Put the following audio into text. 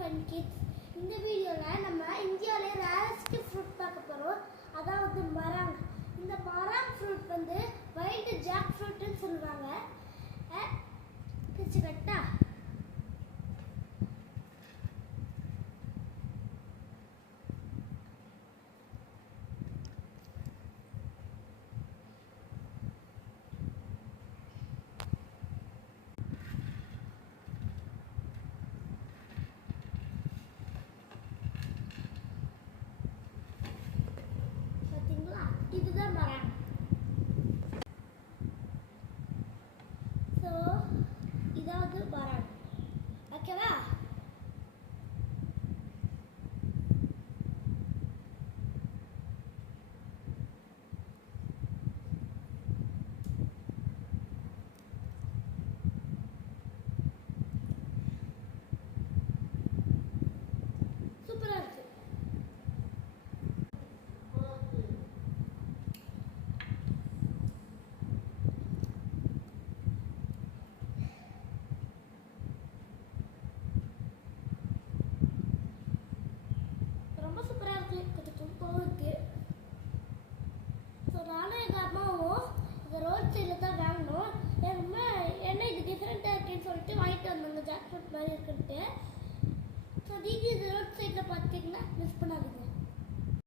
Fun Kids. இந்த வீடியோல நம்ம இந்தியாவிலே ரேரஸ்ட் ஃப்ரூட் பார்க்க போறோம். அதாவது மராங். இந்த மராங் ஃப்ரூட் வந்து வைல்ட் ஜாக் ஃப்ரூட்னு சொல்லுவாங்க.